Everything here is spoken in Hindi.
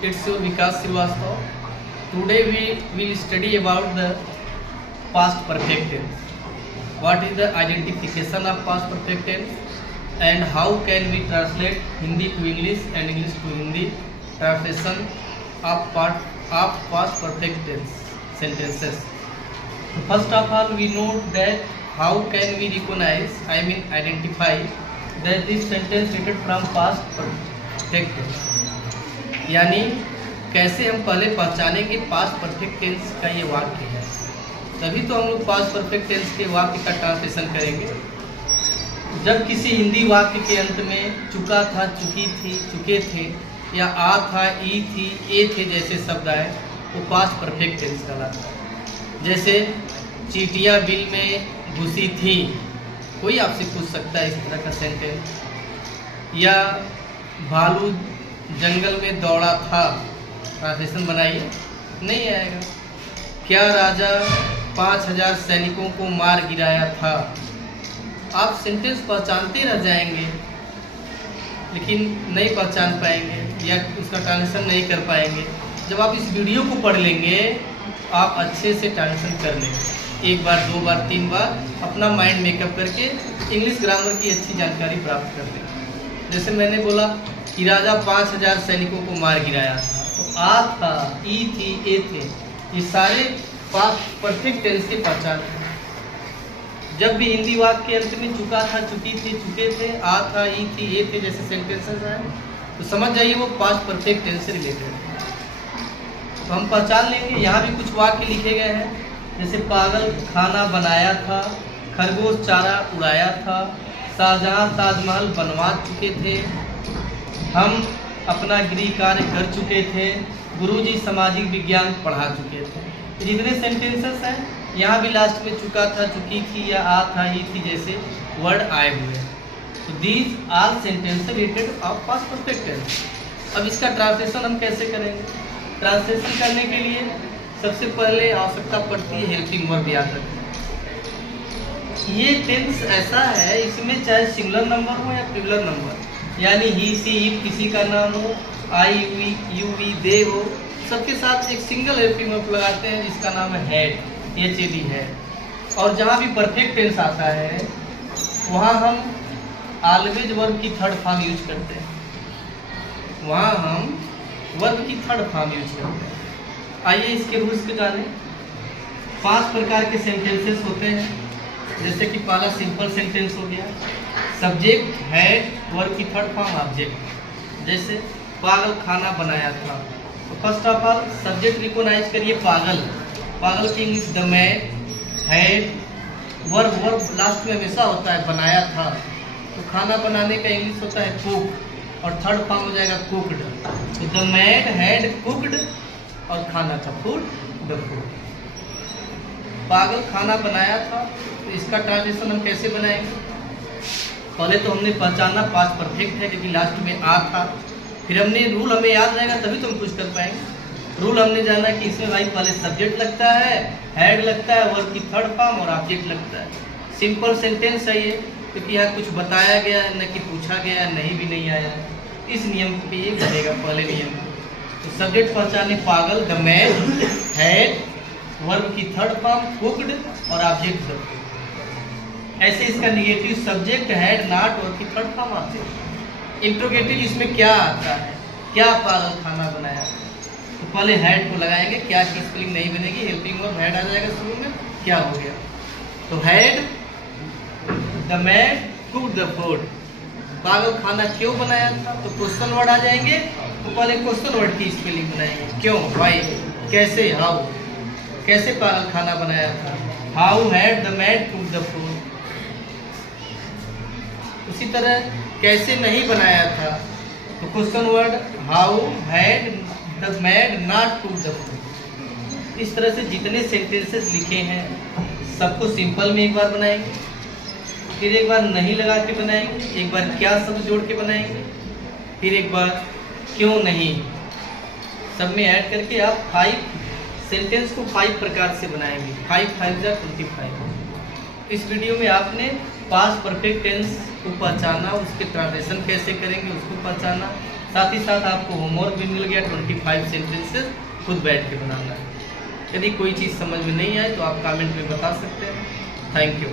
It's your Vikas Srivastava. Today we will study about the past perfect tense. What is the identification of past perfect tense and how can we translate Hindi to English and English to Hindi? Translation of past perfect tense sentences. First of all, we know that how can we recognize, identify that this sentence dated from past perfect tense. यानी कैसे हम पहले पहचानेंगे पास्ट परफेक्ट टेंस का ये वाक्य है, तभी तो हम लोग पास्ट परफेक्ट टेंस के वाक्य का ट्रांसलेशन करेंगे। जब किसी हिंदी वाक्य के अंत में चुका था, चुकी थी, चुके थे या आ था, ई थी, ए थे जैसे शब्द आए वो पास्ट परफेक्ट टेंस कहलाता है। जैसे चींटियाँ बिल में घुसी थी, कोई आपसे पूछ सकता है इस तरह का सेंटेंस। या भालू जंगल में दौड़ा था, ट्रांसलेशन बनाइए, नहीं आएगा। क्या राजा 5000 सैनिकों को मार गिराया था। आप सेंटेंस पहचानते रह जाएंगे लेकिन नहीं पहचान पाएंगे या उसका ट्रांसलेशन नहीं कर पाएंगे। जब आप इस वीडियो को पढ़ लेंगे आप अच्छे से ट्रांसलेशन कर लेंगे, एक बार, दो बार, तीन बार अपना माइंड मेकअप करके इंग्लिश ग्रामर की अच्छी जानकारी प्राप्त कर लेंगे। जैसे मैंने बोला कि राजा 5000 सैनिकों को मार गिराया था, तो आ था, ई थी, ए थे, ये सारे पास्ट परफेक्ट टेंस की पहचान है। जब भी हिंदी वाक्य के अंत में चुका था, चुकी थी, चुके थे, आ था, ई थी, ए थे जैसे सेंटेंसेस हैं तो समझ जाइए वो पास्ट परफेक्ट टेंस से रिलेटेड है। तो हम पहचान लेंगे। यहाँ भी कुछ वाक्य लिखे गए हैं, जैसे पागल खाना बनाया था, खरगोश चारा उड़ाया था, शाहजहाँ ताजमहल बनवा चुके थे, हम अपना गृह कार्य कर चुके थे, गुरुजी सामाजिक विज्ञान पढ़ा चुके थे। जितने सेंटेंसेस हैं यहाँ भी लास्ट में चुका था, चुकी थी या आ था, ही थी जैसे वर्ड आए हुए हैं। तो these are sentences related of past perfect tense. अब इसका ट्रांसलेशन हम कैसे करेंगे? ट्रांसलेशन करने के लिए सबसे पहले आवश्यकता पड़ती है हेल्पिंग वर्ब याद रखना। ये टेंस ऐसा है, इसमें चाहे सिंगुलर नंबर हो या प्लूरल नंबर, यानी ही, सी, इफ किसी का नाम हो, आई, वी, यू, वी, दे हो, सबके साथ एक सिंगल हेल्पिंग वर्ब लगाते हैं जिसका नाम है हेड, HAD है। और जहाँ भी परफेक्ट टेंस आता है वहाँ हम ऑलवेज वर्ब की थर्ड फॉर्म यूज करते हैं, वहाँ हम वर्ब की थर्ड फॉर्म यूज करते हैं। आइए इसके रूल्स को जानें। 5 प्रकार के सेंटेंसेस होते हैं, जैसे कि पहला सिंपल सेंटेंस हो गया, सब्जेक्ट हेड, वर्ब की थर्ड फॉर्म ऑब्जेक्ट। जैसे पागल खाना बनाया था, तो first of all subject recognise करिए पागल, पागल की English the man, head, verb last में हमेशा होता है बनाया था, तो खाना बनाने का इंग्लिश होता है कुक और थर्ड फॉर्म हो जाएगा कुकड। तो द मैन हैड कुकड और खाना था फूड, द फूड। पागल खाना बनाया था, तो इसका ट्रांसलेशन हम कैसे बनाएंगे? पहले तो हमने पहचाना पास्ट परफेक्ट है क्योंकि लास्ट में आ था, फिर हमने रूल हमें याद रहेगा तभी तो हम कुछ कर पाएंगे। रूल हमने जाना कि इसमें भाई पहले सब्जेक्ट लगता है, हेड लगता है, वर्ब की थर्ड फॉर्म और ऑब्जेक्ट लगता है। सिंपल सेंटेंस है ये, क्योंकि यहाँ कुछ बताया गया है, न कि पूछा गया है, नहीं भी नहीं आया है। इस नियम पे ये बनेगा पहले नियम। तो सब्जेक्ट पहचाने पागल, द मैन, हेड, वर्ब की थर्ड फॉर्म कुकड और ऑब्जेक्ट द। ऐसे इसका negative subject head, not, verb की थर्ड फॉर्म ऑब्जेक्ट। इंट्रोगेटिव इसमें क्या आता है, क्या पागल खाना बनाया, तो पहले हेड को लगाएंगे, क्या की स्पेलिंग नहीं बनेगी, हेल्पिंग वर्ब हेड आ जाएगा शुरू में, क्या हो गया। तो head the man cook the food, पागल खाना क्यों बनाया था, तो क्वेश्चन वर्ड आ जाएंगे, तो पहले क्वेश्चन वर्ड की स्पेलिंग बनाएंगे, क्यों, वाई, कैसे, हाउ, कैसे पागल खाना बनाया था, how had the man cook the food. उसी तरह कैसे नहीं बनाया था, तो question word how had the man not cook the food. इस तरह से जितने सेंटेंसेस लिखे हैं सबको सिंपल में एक बार बनाएंगे, फिर एक बार नहीं लगा के बनाएंगे, एक बार क्या शब्द जोड़ के बनाएंगे, फिर एक बार क्यों नहीं, सब में ऐड करके आप 5 सेंटेंस को 5 प्रकार से बनाएंगे। 5 5 जा 25। इस वीडियो में आपने पास्ट परफेक्ट टेंस को पहचाना, उसके ट्रांसलेशन कैसे करेंगे उसको पहचाना, साथ ही साथ आपको होमवर्क भी मिल गया, 25 सेंटेंसेस खुद बैठ के बनाना है। यदि कोई चीज़ समझ में नहीं आए तो आप कमेंट में बता सकते हैं। Thank you.